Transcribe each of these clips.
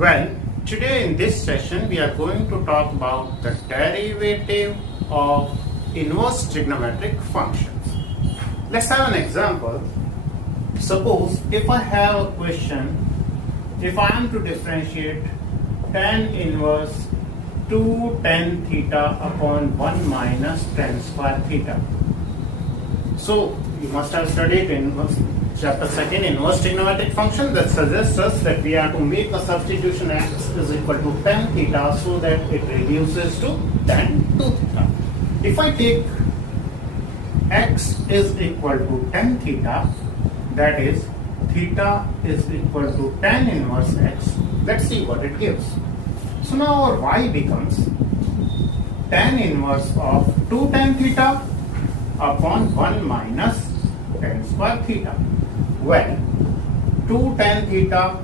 Well, today in this session we are going to talk about the derivative of inverse trigonometric functions. Let's have an example. Suppose if I have a question, if I am to differentiate tan inverse 2 tan theta upon 1 minus tan square theta. So you must have studied inverse chapter 2 inverse trigonometric function that suggests us that we are to make a substitution x is equal to tan theta so that it reduces to tan 2 theta. If I take x is equal to tan theta, that is theta is equal to tan inverse x, let's see what it gives. So now our y becomes tan inverse of 2 tan theta upon 1 minus tan square theta. Well, 2 tan theta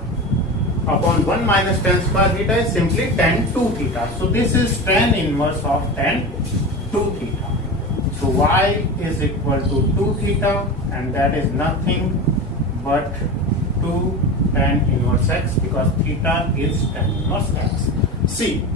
upon 1 minus tan square theta is simply tan 2 theta. So this is tan inverse of tan 2 theta. So y is equal to 2 theta, and that is nothing but 2 tan inverse x, because theta is tan inverse x. See,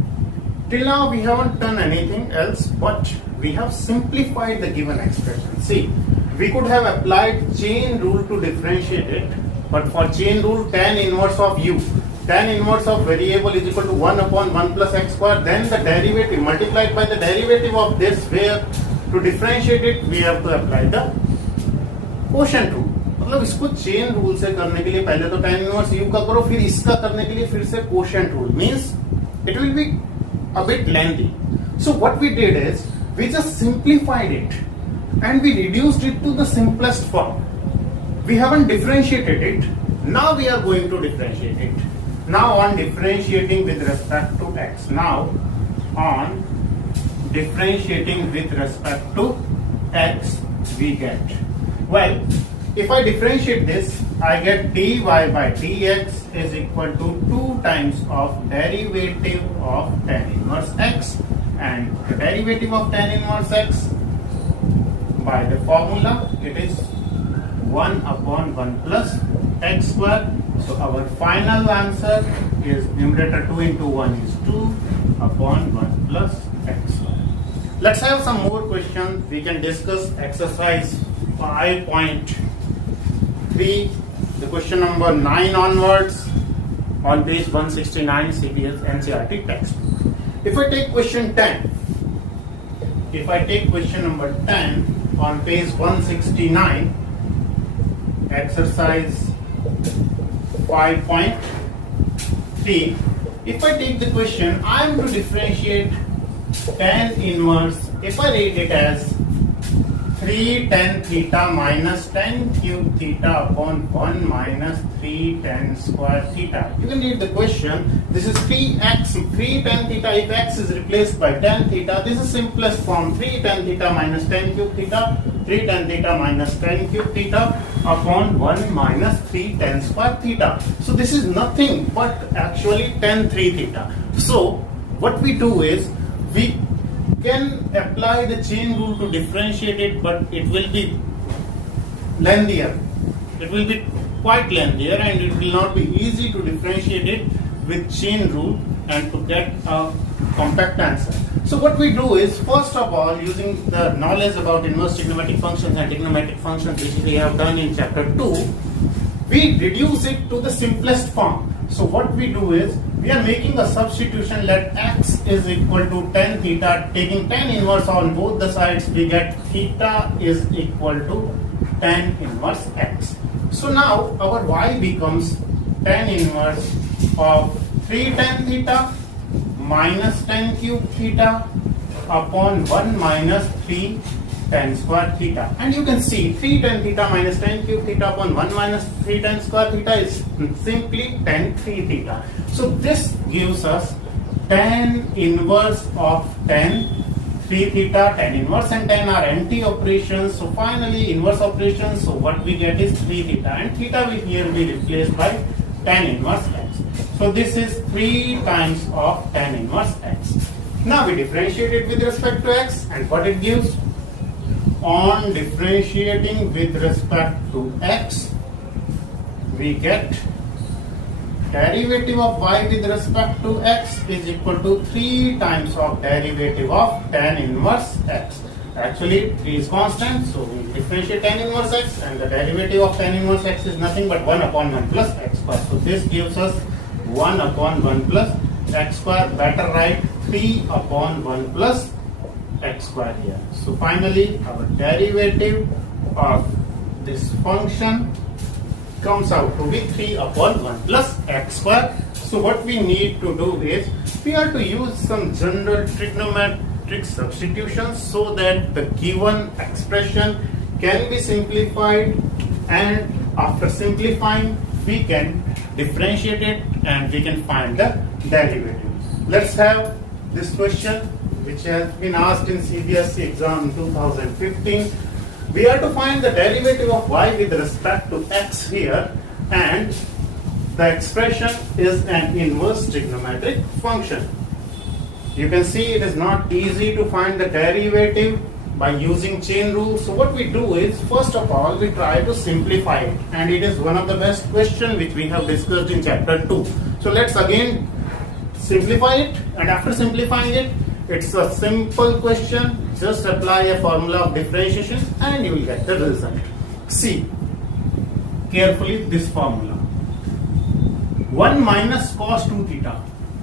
till now we haven't done anything else, but we have simplified the given expression. See, we could have applied chain rule to differentiate it, but for chain rule tan inverse of u, tan inverse of variable is equal to 1 upon 1 plus x square, then the derivative multiplied by the derivative of this, where to differentiate it we have to apply the quotient rule. मतलब इसको chain rule से करने के लिए पहले तो tan inverse u का करो, फिर इसका करने के लिए फिर से quotient rule, means it will be a bit lengthy. So what we did is we just simplified it and we reduced it to the simplest form. We haven't differentiated it. Now we are going to differentiate it. Now on differentiating with respect to x. Now on differentiating with respect to x we get. Well, if I differentiate this, I get dy by dx is equal to 2 times of derivative of tan inverse x, and the derivative of tan inverse x by the formula it is 1 upon 1 plus x square. So our final answer is numerator 2 into 1 is 2 upon 1 plus x square. Let's have some more questions. We can discuss exercise 5.3, the question number 9 onwards on page 169 CBS NCERT text. If I take question 10, if I take question number 10 on page 169, exercise 5.3, if I take the question, I am to differentiate tan inverse, if I read it as 3 tan theta minus tan cube theta upon 1 minus 3 tan square theta. You can read the question. This is 3x, 3 tan theta. If x is replaced by tan theta, this is simplest form. 3 tan theta minus tan cube theta, 3 tan theta minus tan cube theta upon 1 minus 3 tan square theta. So this is nothing but actually tan 3 theta. So what we do is we can apply the chain rule to differentiate it, but it will be lengthier. It will be quite lengthier, and it will not be easy to differentiate it with chain rule and to get a compact answer. So what we do is, first of all, using the knowledge about inverse trigonometric functions and trigonometric functions which we have done in chapter 2, we reduce it to the simplest form. So what we do is, we are making a substitution. Let x is equal to tan theta, taking tan inverse on both the sides, we get theta is equal to tan inverse x. So now our y becomes tan inverse of 3 tan theta minus tan cube theta upon 1 minus 3 tan square theta. And you can see 3 tan theta minus tan cube theta upon 1 minus 3 tan square theta is simply tan 3 theta. So this gives us tan inverse of tan 3 theta. Tan inverse and tan are anti-operations. So finally inverse operations. So what we get is 3 theta. And theta will here be replaced by tan inverse x. So this is 3 times of tan inverse x. Now we differentiate it with respect to x, and what it gives? On differentiating with respect to x, we get derivative of y with respect to x is equal to 3 times of derivative of tan inverse x. Actually, 3 is constant, so we differentiate tan inverse x, and the derivative of tan inverse x is nothing but 1 upon 1 plus x square. So this gives us 1 upon 1 plus x square. Better write 3 upon 1 plus x square here. So finally, our derivative of this function comes out to be 3 upon 1 plus x square. So what we need to do is, we have to use some general trigonometric substitutions so that the given expression can be simplified, and after simplifying we can differentiate it and we can find the derivatives. Let's have this question which has been asked in CBSE exam 2015. We have to find the derivative of y with respect to x here, and the expression is an inverse trigonometric function. You can see it is not easy to find the derivative by using chain rule. So what we do is, first of all, we try to simplify it, and it is one of the best questions which we have discussed in chapter 2. So let's again simplify it, and after simplifying it, it's a simple question. Just apply a formula of differentiation and you will get the result. See carefully this formula. 1 minus cos 2 theta.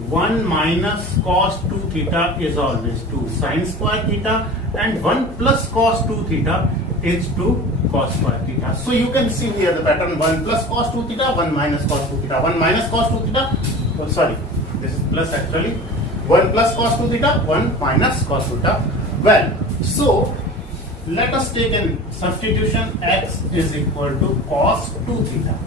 1 minus cos 2 theta is always 2 sin square theta, and 1 plus cos 2 theta is 2 cos square theta. So you can see here the pattern: 1 plus cos 2 theta, 1 minus cos 2 theta, 1 minus cos 2 theta. Oh, sorry, this is plus actually. 1 plus cos 2 theta, 1 minus cos theta. Well, so let us take a substitution. X is equal to cos 2 theta.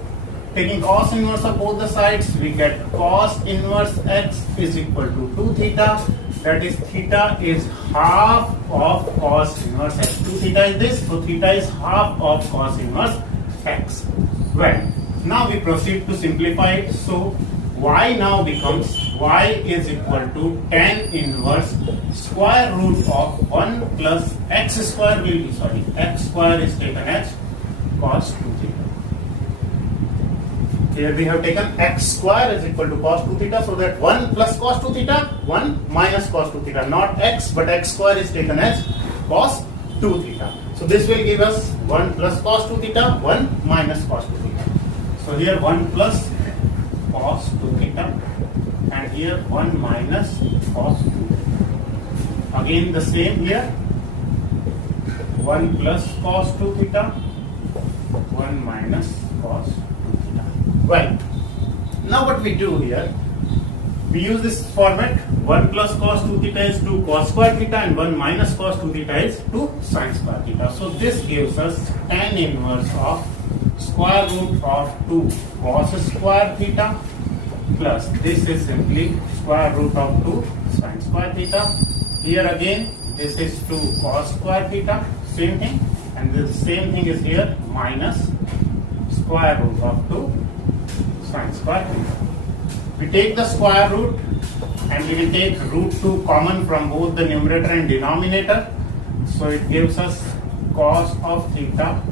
Taking cos inverse of both the sides, we get cos inverse x is equal to 2 theta. That is, theta is half of cos inverse x. 2 theta is this, so theta is half of cos inverse x. Well, now we proceed to simplify it. So y now becomes, y is equal to tan inverse square root of 1 plus x square will be, sorry, x square is taken as cos 2 theta. Here we have taken x square is equal to cos 2 theta, so that 1 plus cos 2 theta, 1 minus cos 2 theta, not x, but x square is taken as cos 2 theta. So this will give us 1 plus cos 2 theta, 1 minus cos 2 theta. So here 1 plus cos 2 theta, and here 1 minus cos 2 theta. Again the same here, 1 plus cos 2 theta, 1 minus cos 2 theta. Well, now what we do here, we use this format: 1 plus cos 2 theta is 2 cos square theta, and 1 minus cos 2 theta is 2 sin square theta. So this gives us tan inverse of square root of 2 cos square theta plus this is simply square root of 2 sin square theta. Here again this is 2 cos square theta, same thing, and the same thing is here, minus square root of 2 sin square theta. We take the square root and we will take root 2 common from both the numerator and denominator. So it gives us cos of theta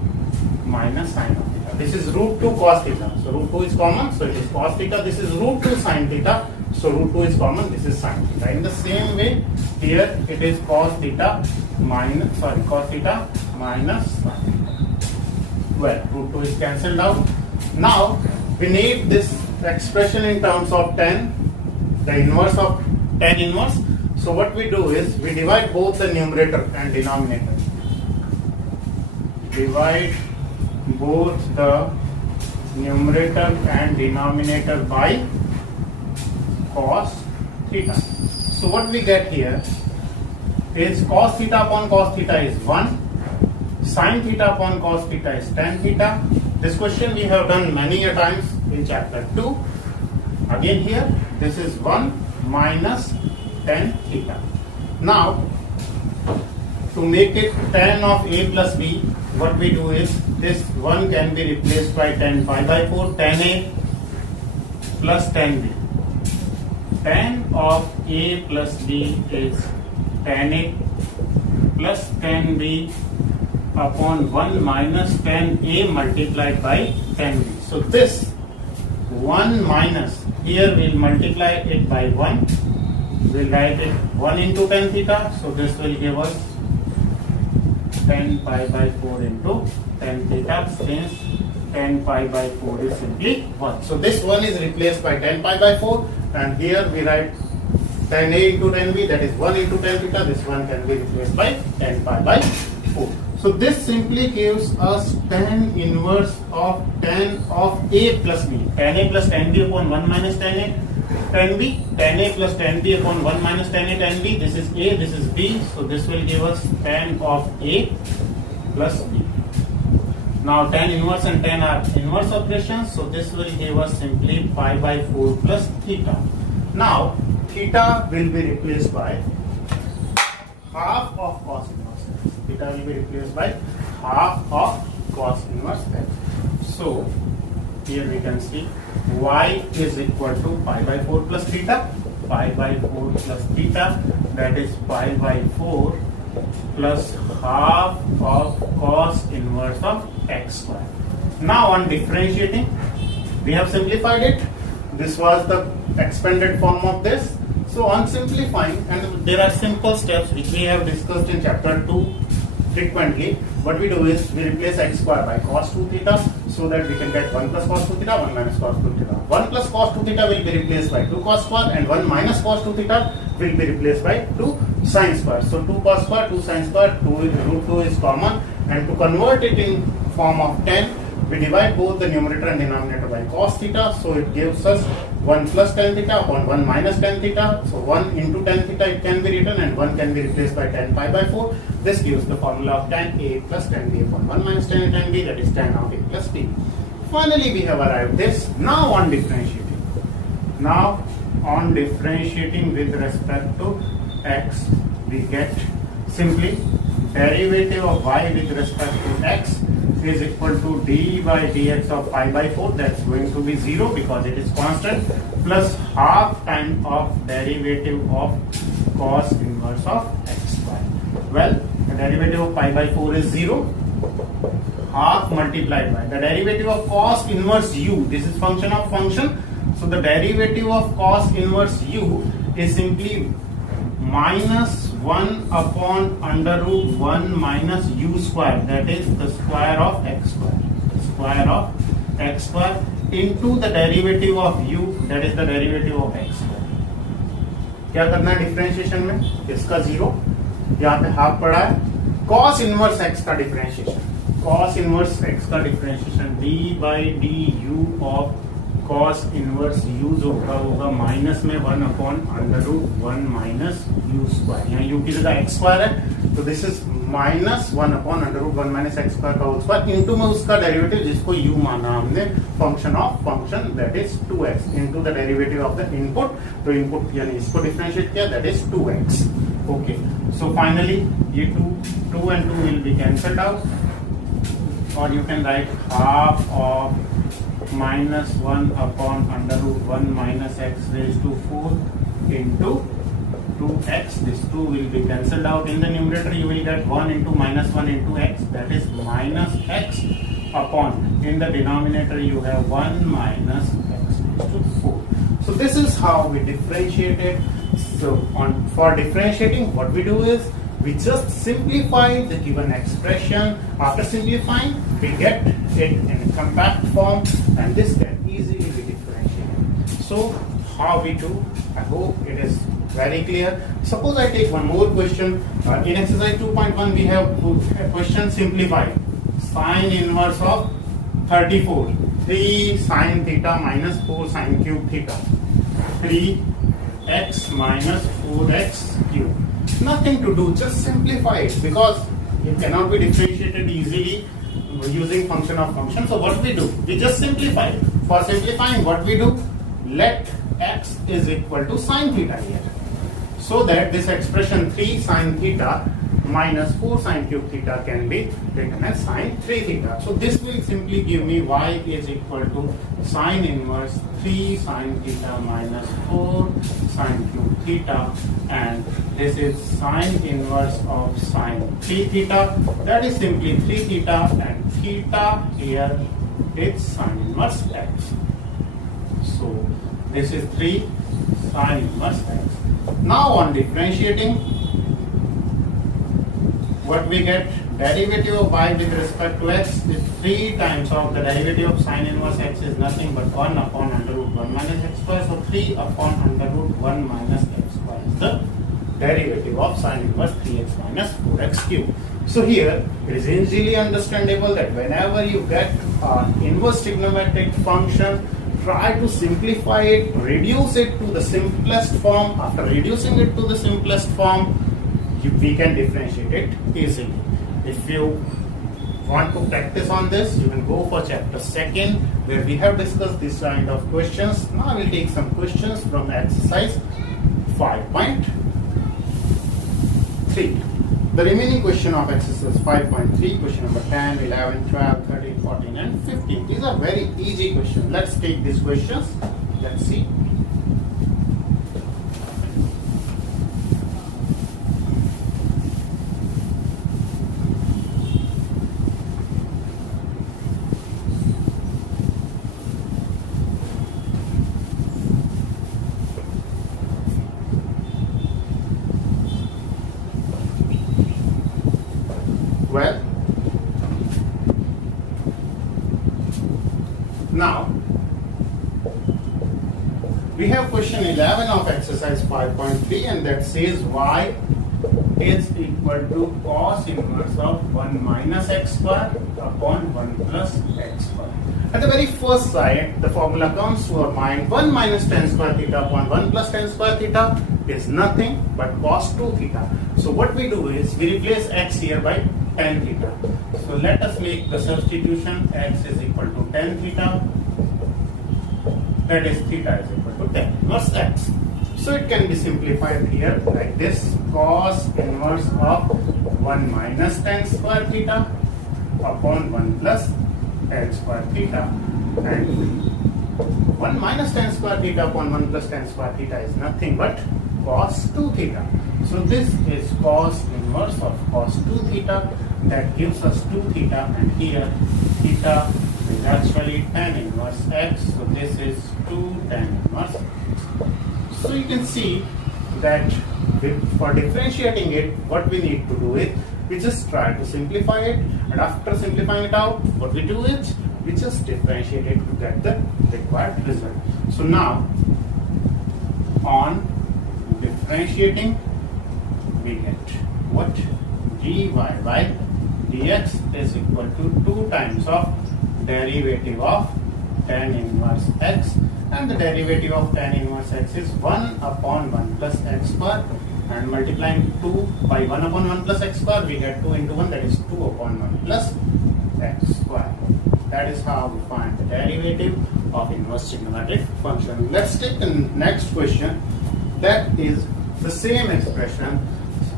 minus sin of theta. This is root 2 cos theta. So root 2 is common, so it is cos theta. This is root 2 sin theta. So root 2 is common, this is sin theta. In the same way, here it is cos theta minus, cos theta minus sin theta. Well, root 2 is cancelled out. Now we need this expression in terms of tan, the inverse of tan inverse. So what we do is, we divide both the numerator and denominator. Divide both the numerator and denominator by cos theta. So what we get here is cos theta upon cos theta is 1, sin theta upon cos theta is tan theta. This question we have done many a times in chapter 2. Again here, this is 1 minus tan theta. Now, to make it tan of a plus b, what we do is, this 1 can be replaced by tan pi by 4, tan a plus tan b. Tan of a plus b is tan a plus tan b upon 1 minus tan a multiplied by tan b. So this 1 minus, here we'll multiply it by 1. We'll write it 1 into tan theta. So this will give us 10 pi by 4 into tan theta, since 10 pi by 4 is simply 1. So this one is replaced by 10 pi by 4, and here we write tan A into tan B, that is 1 into tan theta. This one can be replaced by 10 pi by 4. So this simply gives us tan inverse of tan of A plus B. Tan A plus tan B upon 1 minus tan A tan B. Tan A plus tan B upon 1 minus tan A tan B. This is A, this is B. So this will give us tan of A plus B. Now tan inverse and tan are inverse operations. So this will give us simply pi by 4 plus theta. Now theta will be replaced by half of cos inverse x. Theta will be replaced by half of cos inverse x. So here we can see y is equal to pi by 4 plus theta. Pi by 4 plus theta, that is pi by 4 plus half of cos inverse of x square. Now on differentiating, we have simplified it. This was the expanded form of this. So on simplifying, and there are simple steps which we have discussed in chapter 2 frequently. What we do is we replace x square by cos 2 theta, so that we can get 1 plus cos 2 theta, 1 minus cos 2 theta. 1 plus cos 2 theta will be replaced by 2 cos square, and 1 minus cos 2 theta will be replaced by 2 sin square. So 2 cos square, 2 sin square, root 2 is common, and to convert it in form of tan, we divide both the numerator and denominator by cos theta. So it gives us 1 plus tan theta upon 1 minus tan theta. So 1 into tan theta it can be written, and 1 can be replaced by tan pi by 4. This gives the formula of tan A plus tan B upon 1 minus tan A tan B, that is tan of A plus B. Finally we have arrived this. Now on differentiating. Now on differentiating with respect to x, we get simply derivative of y with respect to x is equal to d by dx of pi by 4. That's going to be 0 because it is constant, plus half time of derivative of cos inverse of x square. Well, the derivative of pi by 4 is 0. Half multiplied by the derivative of cos inverse u. This is function of function. So the derivative of cos inverse u is simply minus 1 upon under root 1 minus u square, that is the square of x square. Square of x square into the derivative of u, that is the derivative of x square. क्या करना है differentiation में? इसका 0, यहाँ पे half पड़ा है. cos inverse x का डिफरेंशिएशन. cos inverse x का differentiation d by du of cos inverse u जो होगा माइनस में 1 upon under root 1 minus u square. यहाँ u की जगह x स्क्वायर है, तो this is minus 1 upon under root 1 minus x square का होल स्क्वायर इनटू में उसका डेरिवेटिव जिसको u माना हमने, function of function, that is 2x into the derivative of the input. तो इनपुट यानी इसको डिफरेंशिएट किया, that is 2x. Okay, so finally ये 2 and 2 will be cancelled out, और you can write half of minus 1 upon under root 1 minus x raised to 4 into 2x. This 2 will be cancelled out in the numerator. You will get 1 into minus 1 into x, that is minus x upon, in the denominator you have 1 minus x raised to 4. So this is how we differentiate it. So for differentiating, what we do is we just simplify the given expression. After simplifying, we get it in a compact form, and this can easily be differentiated. So how we do? I hope it is very clear. Suppose I take one more question. In exercise 2.1 we have a question simplified. Sine inverse of 34. 3 sine theta minus 4 sine cube theta. 3x minus 4x cube. Nothing to do, just simplify it, because it cannot be differentiated easily using function of function. So what we do? We just simplify it. For simplifying, what we do? Let x is equal to sine theta here, so that this expression 3 sine theta minus 4 sine cube theta can be written as sine 3 theta. So this will simply give me y is equal to sine inverse 3 sine theta minus 4 sine cube theta, and this is sine inverse of sine 3 theta, that is simply 3 theta, and theta here is sine inverse x. So this is 3 sine inverse x. Now on differentiating, what we get, derivative of y with respect to x is 3 times of the derivative of sine inverse x is nothing but 1 upon under root 1 minus x square. So 3 upon under root 1 minus x square is the derivative of sine inverse 3x minus 4x cube. So here it is easily understandable that whenever you get an inverse trigonometric function, try to simplify it, reduce it to the simplest form. After reducing it to the simplest form, we can differentiate it easily. If you want to practice on this, you can go for chapter 2nd, where we have discussed this kind of questions. Now we'll take some questions from exercise 5.3. The remaining question of exercise 5.3, question number 10, 11, 12, 13, 14 and 15. These are very easy questions. Let's take these questions. Let's see. Well, now we have question 11 of exercise 5.3, and that says y is equal to cos inverse of 1 minus x square upon 1 plus x square. At the very first sight, the formula comes to our mind. 1 minus tan square theta upon 1 plus tan square theta is nothing but cos 2 theta. So what we do is we replace x here by tan theta. So let us make the substitution. X is equal to tan theta. That is theta is equal to tan inverse x. So it can be simplified here like this: cos inverse of 1 minus tan square theta upon 1 plus tan square theta. And 1 minus tan square theta upon 1 plus tan square theta is nothing but cos 2 theta. So this is cos inverse of cos 2 theta. That gives us 2 theta, and here theta is actually tan inverse x. So this is 2 tan inverse x. So you can see that for differentiating it, what we need to do is we just try to simplify it, and after simplifying it out, what we do is we just differentiate it to get the required result. So now on differentiating, we get what? dy by dx is equal to 2 times of derivative of tan inverse x, and the derivative of tan inverse x is 1 upon 1 plus x square, and multiplying 2 by 1 upon 1 plus x square, we get 2 into 1, that is 2 upon 1 plus x square. That is how we find the derivative of inverse trigonometric function. Let's take the next question. That is the same expression,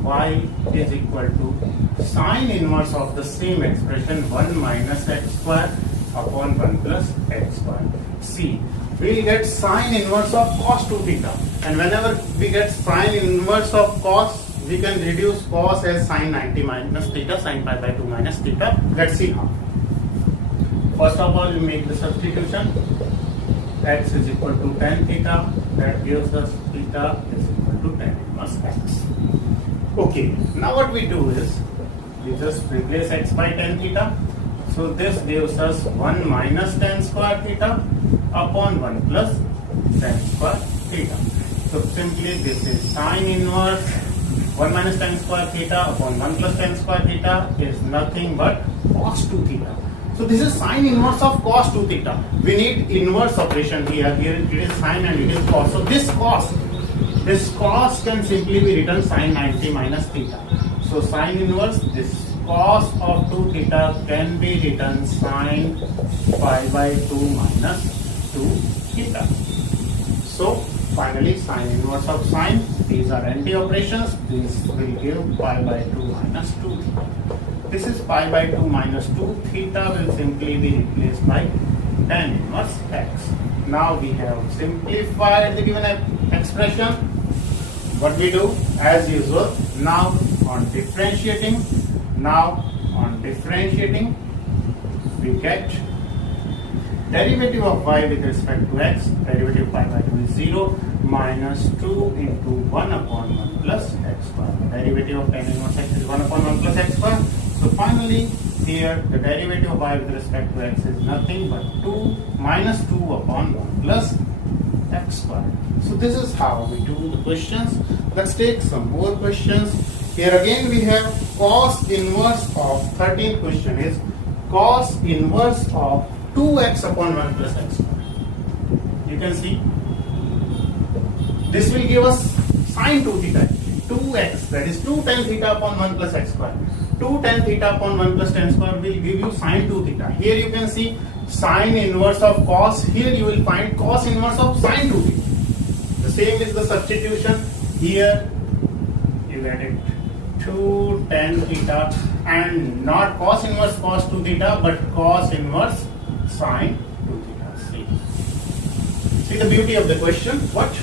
y is equal to sine inverse of the same expression 1 minus x square upon 1 plus x square. See, we will get sine inverse of cos 2 theta, and whenever we get sine inverse of cos, we can reduce cos as sine 90 minus theta, sine pi by 2 minus theta. Let's see how. First of all, we make the substitution. X is equal to tan theta. That gives us theta is equal to tan inverse x. Okay, now what we do is we just replace x by tan theta. So this gives us 1 minus tan square theta upon 1 plus tan square theta. So simply this is sine inverse 1 minus tan square theta upon 1 plus tan square theta is nothing but cos 2 theta. So this is sine inverse of cos 2 theta. We need inverse operation here. Here it is sine and it is cos. So this cos can simply be written sine 90 minus theta. So sine inverse, this cos of 2 theta can be written sine pi by 2 minus 2 theta. So finally sine inverse of sine, these are anti-operations, this will give pi by 2 minus 2 theta. This is pi by 2 minus 2 theta will simply be replaced by tan inverse x. Now we have simplified the given expression. What we do as usual, now on differentiating, we get derivative of y with respect to x, derivative of pi by 2 is 0 minus 2 into 1 upon 1 plus x square. Derivative of tan inverse x is 1 upon 1 plus x square. So finally here the derivative of y with respect to x is nothing but 2 minus 2 upon 1 plus x square. So this is how we do the questions. Let's take some more questions. Here again we have cos inverse of 13th question is cos inverse of 2x upon 1 plus x square. You can see this will give us sine 2 theta. 2x, that is 2 tan theta upon 1 plus x square. 2 tan theta upon 1 plus tan square will give you sine 2 theta. Here you can see sine inverse of cos. Here you will find cos inverse of sine 2 theta. The same is the substitution. Here you get it 2 tan theta and not cos inverse cos 2 theta but cos inverse sine 2 theta. See the beauty of the question. What?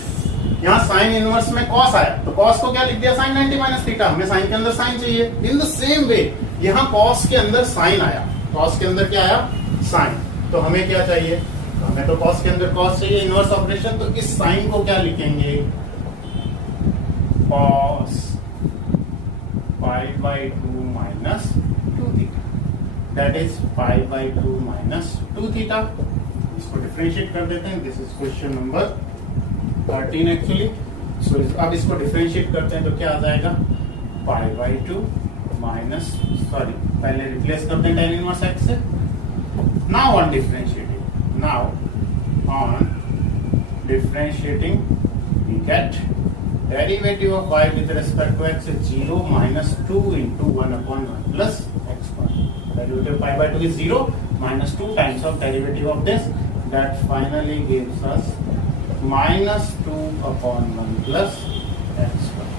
यहाँ sine inverse में cos आया तो cos को क्या लिख दिया sign 90 minus theta. हमें sign के अंदर साइन चाहिए. इन द सेम वे यहाँ कॉस के अंदर साइन आया. कॉस के अंदर क्या आया? साइन. तो हमें क्या चाहिए? हमें तो कॉस के अंदर कॉस चाहिए इनवर्स ऑपरेशन. तो इस साइन को क्या लिखेंगे? Cos pi by 2 minus 2 theta. That is pi by 2 minus 2 theta. इसको डिफरेंशिएट कर देते हैं. This is question number 13 actually. So अब इसको डिफरेंशिएट करते हैं तो क्या आ जाएगा? पाई बाई 2 माइनस सॉरी पहले रिप्लेस करते हैं tan इनवर्स x से. Now on differentiating we get derivative of y with respect to x is 0 minus 2 into 1 upon 1 plus x square. Derivative of pi by 2 is 0 minus 2 times of derivative of this. That finally gives us minus 2 upon 1 plus x square.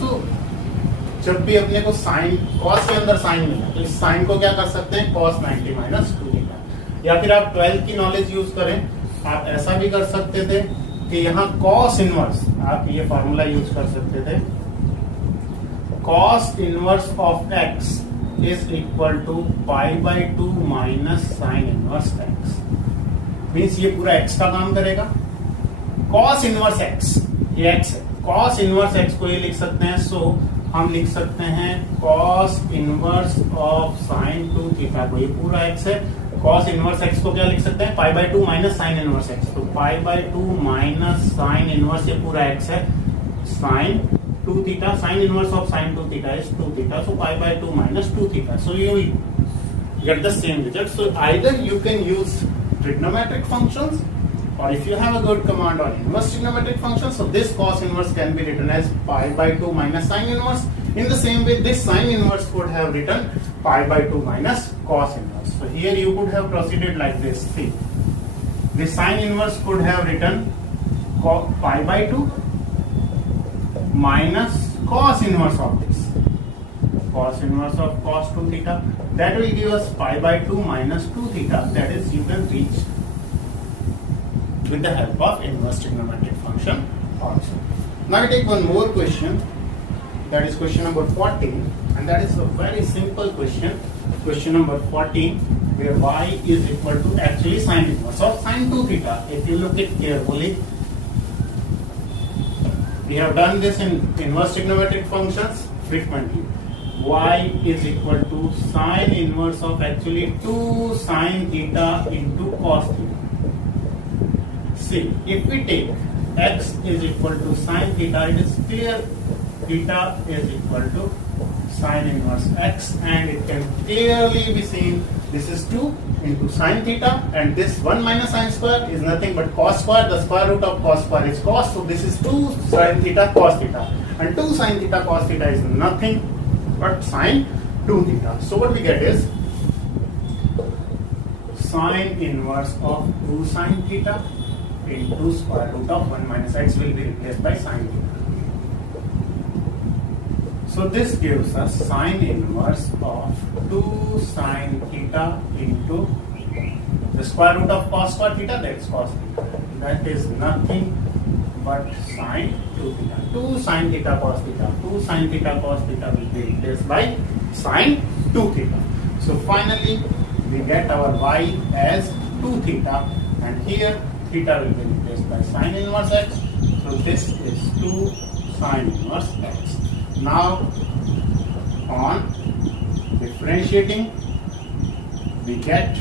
So जब भी अपने को sign cos के अंदर sign मिला तो इस sign को क्या कर सकते हैं? cos 90 minus 2 theta. या फिर आप 12 की नॉलेज यूज करें. आप ऐसा भी कर सकते थे कि यहाँ cos इनवर्स आप ये फॉर्मूला यूज कर सकते थे. cos inverse of x is equal to pi by 2 minus sin inverse x. Means ये पूरा x का काम करेगा. cos इनवर्स x ये x है. cos इनवर्स x को ये लिख सकते हैं. सो हम लिख सकते हैं cos inverse of sin 2 theta को. ये पूरा x है. cos इनवर्स x को क्या लिख सकते हैं? पाई by 2 minus sine inverse x. तो पाई बाई 2 माइनस साइन इनवर्स ये पूरा x है. sin 2 theta, sin inverse of sin 2 theta is 2 theta. So pi by 2 minus 2 theta. So you will get the same result. So either you can use trigonometric functions, or if you have a good command on inverse trigonometric functions, so this cos inverse can be written as pi by 2 minus sin inverse. In the same way, this sin inverse could have written pi by 2 minus cos inverse. So here you could have proceeded like this. See, the sin inverse could have written pi by 2 minus cos inverse of this. Cos inverse of cos 2 theta. That will give us pi by 2 minus 2 theta. That is, you can reach with the help of inverse trigonometric function also. Now we take one more question. That is question number 14. And that is a very simple question. Question number 14, where y is equal to actually sin inverse of sin 2 theta. If you look it carefully, we have done this in inverse trigonometric functions frequently. Y is equal to sin inverse of actually 2 sin theta into cos theta. See, if we take x is equal to sin theta, it is clear theta is equal to sin inverse x, and it can clearly be seen this is 2 into sin theta, and this 1 minus sin square is nothing but cos square. The square root of cos square is cos, so this is 2 sin theta cos theta, and 2 sin theta cos theta is nothing but sin 2 theta. So what we get is sin inverse of 2 sin theta into square root of 1 minus x will be replaced by sin theta. So this gives us sin inverse of 2 sin theta into the square root of cos square theta, that is cos theta. That is nothing but sin 2 theta. 2 sin theta cos theta. 2 sin theta cos theta will be replaced by sin 2 theta. So finally we get our y as 2 theta, and here theta will be replaced by sine inverse x. So this is 2 sine inverse x. Now on differentiating, we get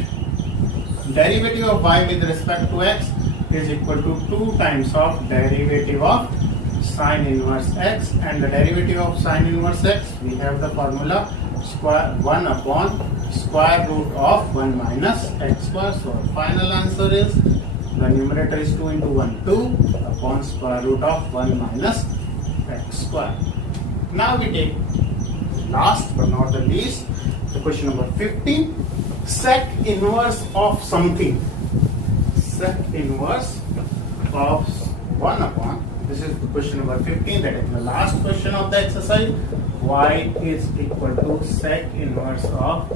derivative of y with respect to x is equal to 2 times of derivative of sine inverse x, and the derivative of sine inverse x, we have the formula square 1 upon square root of 1 minus x square. So our final answer is, the numerator is 2 into 1, 2 upon square root of 1 minus x square. Now we take last but not the least, the question number 15, sec inverse of something. Sec inverse of 1 upon, this is the question number 15, that is the last question of the exercise. Y is equal to sec inverse of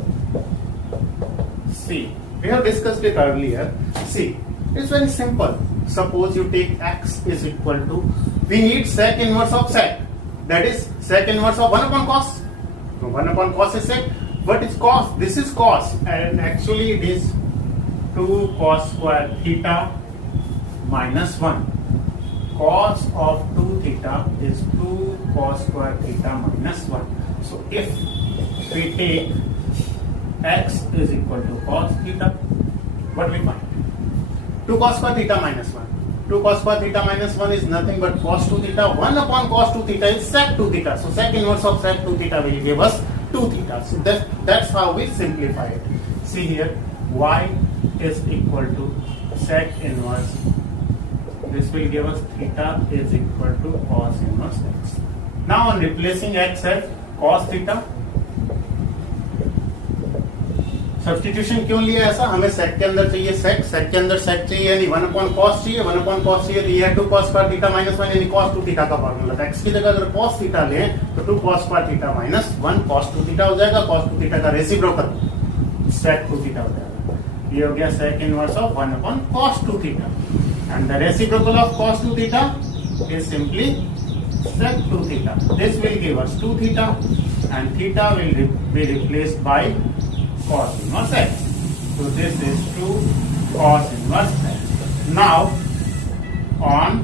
C. We have discussed it earlier. See, it's very simple. Suppose you take x is equal to, we need sec inverse of sec, that is sec inverse of 1 upon cos. So 1 upon cos is sec. What is cos? This is cos, and actually it is 2 cos square theta minus 1. Cos of 2 theta is 2 cos square theta minus 1. So if we take x is equal to cos theta, what we find? 2 cos square theta minus 1. 2 cos square theta minus 1 is nothing but cos 2 theta. 1 upon cos 2 theta is sec 2 theta. So sec inverse of sec 2 theta will give us 2 theta. So that's how we simplify it. See here, y is equal to sec inverse. This will give us theta is equal to cos inverse x. Now on replacing x as cos theta, substitution क्यों लिया ऐसा? हमें सेक के अंदर चाहिए सेक, सेक के अंदर सेक चाहिए यानी 1 अपॉन कॉस चाहिए, 1 अपॉन कॉस चाहिए तो ये है 2 cos स्क्वायर थीटा माइनस 1 यानी cos 2 थीटा का फार्मूला था। x की जगह अगर cos थीटा लें तो 2 cos square theta minus 1 cos 2 theta हो जाएगा। cos 2 थीटा का रेसिप्रोकल sec 2 थीटा हो जाएगा। ये हो गया sec inverse of 1 upon cos 2 theta, and the reciprocal of cos 2 theta is simply sec 2 theta. This will give us 2 theta, and theta will be replaced by cos inverse x. So this is 2 cos inverse x. Now on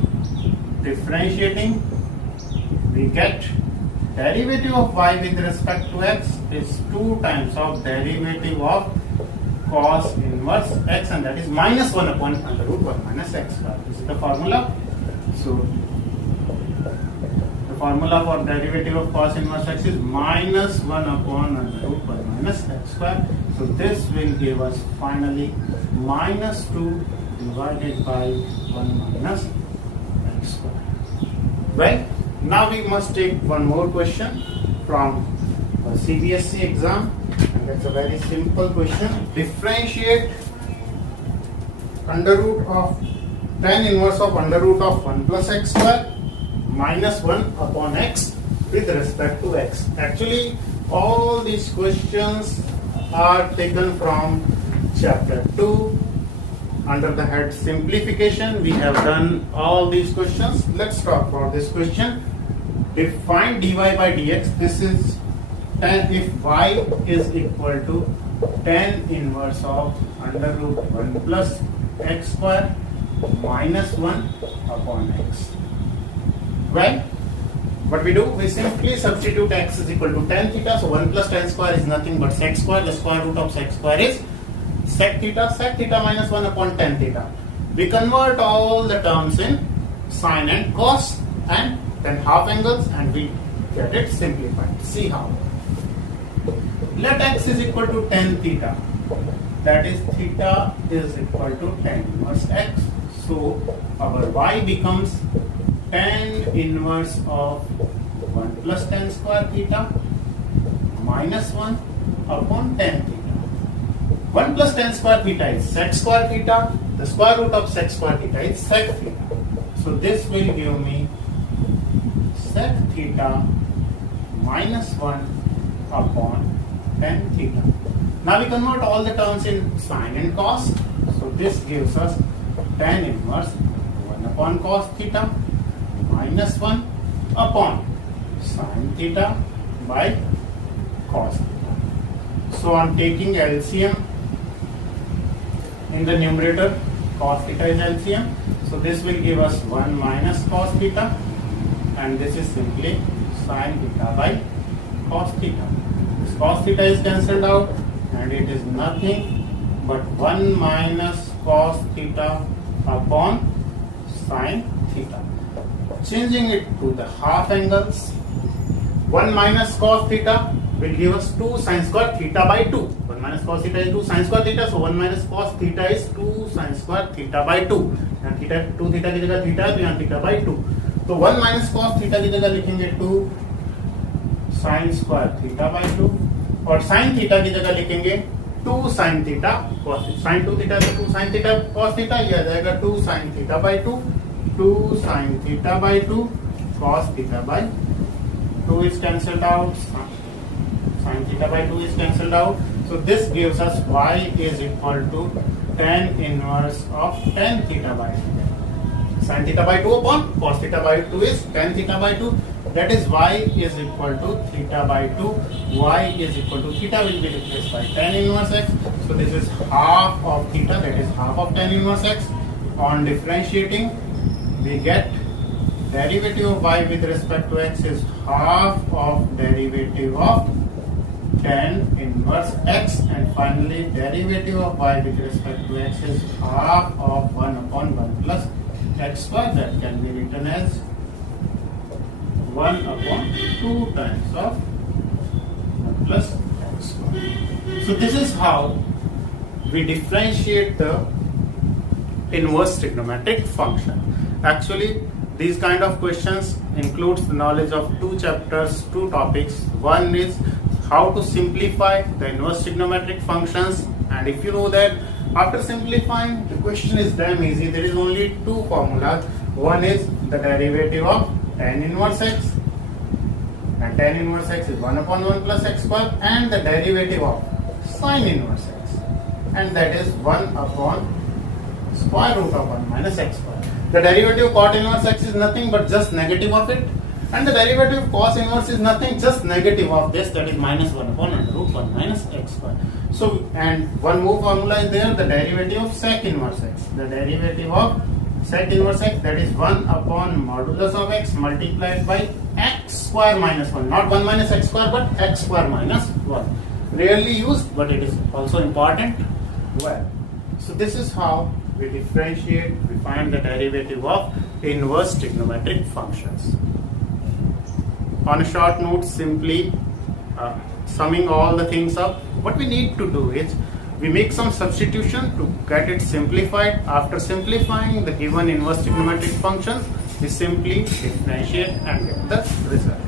differentiating, we get derivative of y with respect to x is 2 times of derivative of cos inverse x, and that is minus 1 upon under root 1 minus x square. This is the formula. So the formula for derivative of cos inverse x is minus 1 upon under root 1 minus x square. So this will give us finally minus 2 divided by 1 minus x square. Well, now we must take one more question from a CBSE exam, and that's a very simple question. Differentiate under root of tan inverse of under root of 1 plus x square minus 1 upon x with respect to x. Actually, all these questions are taken from chapter 2 under the head simplification. We have done all these questions. Let's talk about this question. Define dy by dx. This is tan if y is equal to tan inverse of under root 1 plus x square minus 1 upon x. Well, what we do, we simply substitute x is equal to tan theta. So 1 plus tan square is nothing but sec square. The square root of sec square is sec theta minus 1 upon tan theta. We convert all the terms in sine and cos and then half angles, and we get it simplified. See how. Let x is equal to tan theta. That is theta is equal to tan inverse x. So our y becomes tan inverse of 1 plus tan square theta minus 1 upon tan theta. 1 plus tan square theta is sec square theta. The square root of sec square theta is sec theta. So this will give me sec theta minus 1 upon tan theta. Now we convert all the terms in sine and cos. So this gives us tan inverse 1 upon cos theta minus 1 upon sine theta by cos theta. So on taking LCM In the numerator, cos theta is LCM. So this will give us 1 minus cos theta, and this is simply sin theta by cos theta. This cos theta is cancelled out, and it is nothing but 1 minus cos theta upon sin theta. Changing it to the half angles, 1 minus cos theta will give us 2 sin square theta by 2. 1 minus cos theta is 2 sin square theta, so 1 minus cos theta is 2 sin square theta by 2. And theta 2 theta की जगह theta है तो यहाँ theta by 2. तो 1 minus cos theta की जगह लिखेंगे 2 sin square theta by 2, और sin theta की जगह लिखेंगे 2 sin theta cos theta. Sin 2 theta तो 2 sin theta cos theta, ये आ जाएगा 2 sin theta by 2, 2 sin theta by 2 cos theta by 2 is cancelled out. Sin theta by 2 is cancelled out. So this gives us y is equal to tan inverse of tan theta by 2. Sin theta by 2 upon cos theta by 2 is tan theta by 2. That is y is equal to theta by 2. Y is equal to theta will be replaced by tan inverse x. So this is half of theta, that is half of tan inverse x. On differentiating, we get derivative of y with respect to x is half of derivative of tan inverse x, and finally derivative of y with respect to x is half of 1 upon 1 plus x square, that can be written as 1 upon 2 times of 1 plus x square. So this is how we differentiate the inverse trigonometric function. Actually, these kind of questions includes the knowledge of 2 chapters, 2 topics. One is how to simplify the inverse trigonometric functions, and if you know that after simplifying the question is damn easy. There is only 2 formulas. One is the derivative of tan inverse x, and tan inverse x is 1 upon 1 plus x square, and the derivative of sin inverse x, and that is 1 upon square root of 1 minus x square. The derivative of cot inverse x is nothing but just negative of it, and the derivative of cos inverse is nothing, just negative of this, that is minus 1 upon under root 1 minus x square. So, and one more formula is there, the derivative of sec inverse x. The derivative of sec inverse x, that is 1 upon modulus of x multiplied by x square minus 1. Not 1 minus x square, but x square minus 1. Rarely used, but it is also important. Well, so this is how we differentiate, we find the derivative of inverse trigonometric functions. On a short note, simply summing all the things up, what we need to do is we make some substitution to get it simplified. After simplifying the given inverse trigonometric functions, we simply differentiate and get the result.